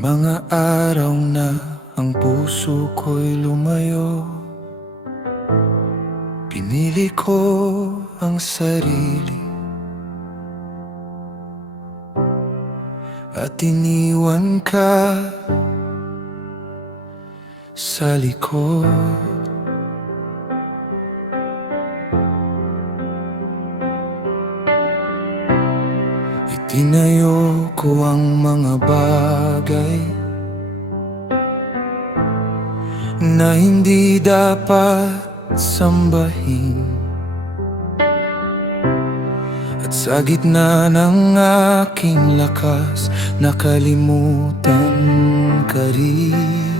mga araw na ang puso ko'y lumayo. Pinili ko ang sarili at iniwan ka sa likod. Itinayo ko ang mga bagay na hindi dapat sambahin, at sa gitna ng aking lakas nakalimutan ka rin.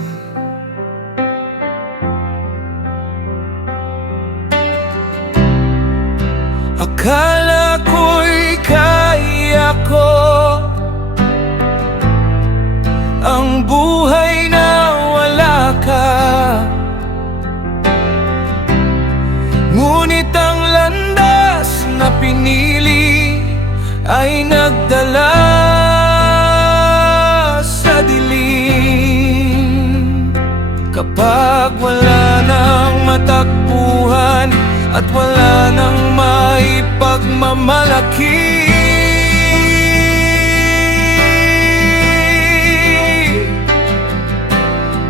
Akala ko'y kaya ko ang buhay na wala ka, ngunit ang landas na pinili ay nagdala sa dilim. Kapag wala nang matakbuhan at wala nang maipagmamalaki,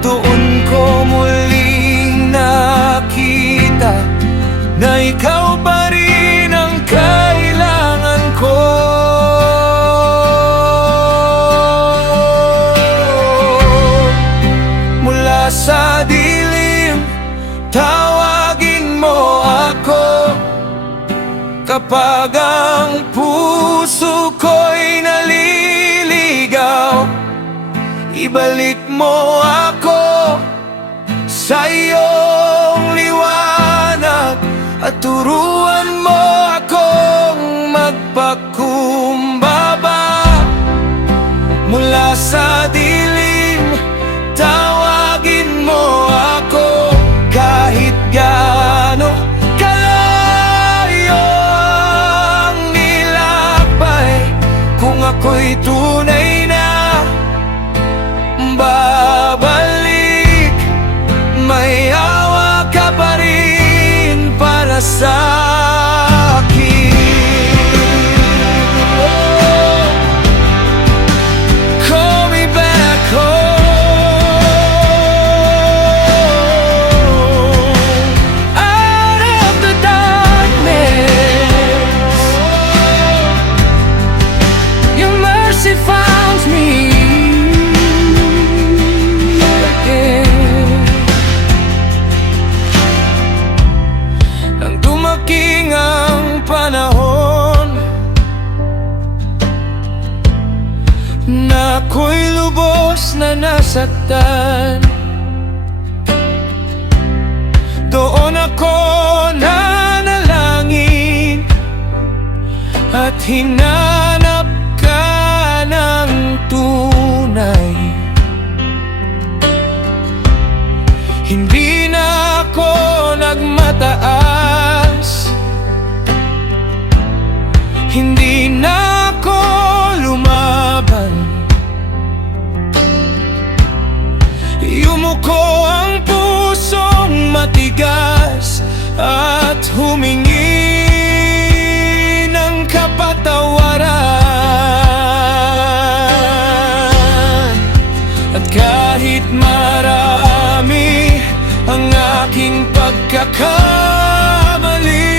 doon ko muling nakita na ikaw pa rin ang kailangan ko. Mula sa dilim, tawagin mo ako. Kapag ang puso ko'y naliligaw, ibalik mo ako sa iyong liwanag at turuan mo akong magpakumbaba. Mula sa dilim, tawagin mo ako. Kahit gaano kalayo ang nilakbay, kung ako'y tunay na babalik, may awa ka pa rin para sa akin. Oh, call me back home, out of the darkness. Your mercy found me. Dumaking ang panahon na ako'y lubos na nasaktan. Doon ako nanalangin at hinanap ka ng tunay. Hindi na ako nagmataas, hindi na ako lumaban. Yumuko ang pusong matigas at humingi ng kapatawaran. At kahit marami ang aking pagkakamali,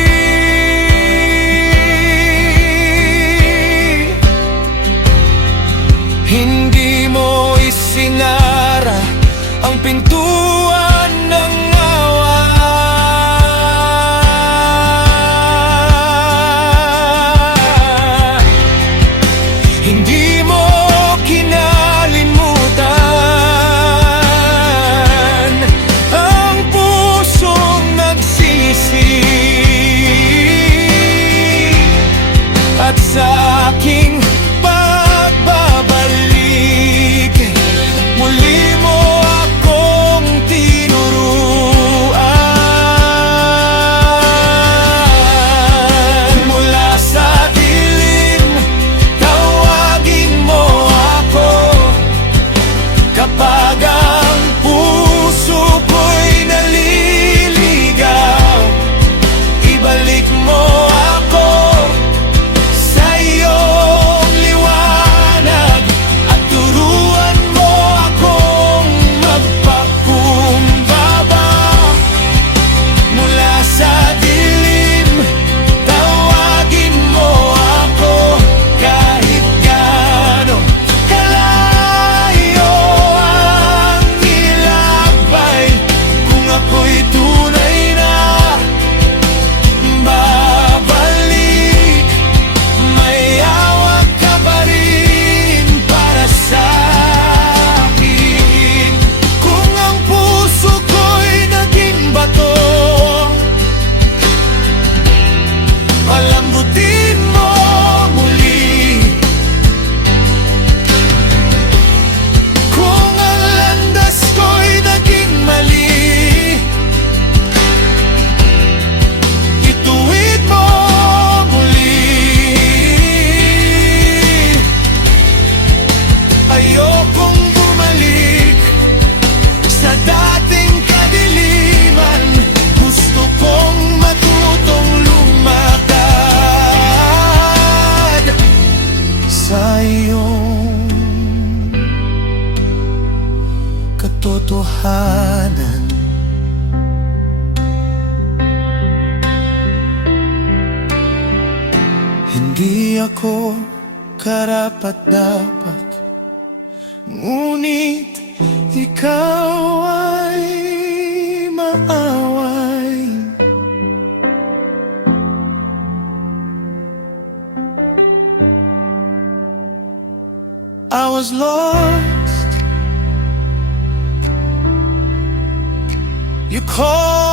hindi mo isinara ang pintuan ng awa. Hindi mo kinalimutan ang pusong nagsisi katotohanan. Hindi ako karapat-dapat, ngunit ikaw ay maaway. I was lost. You called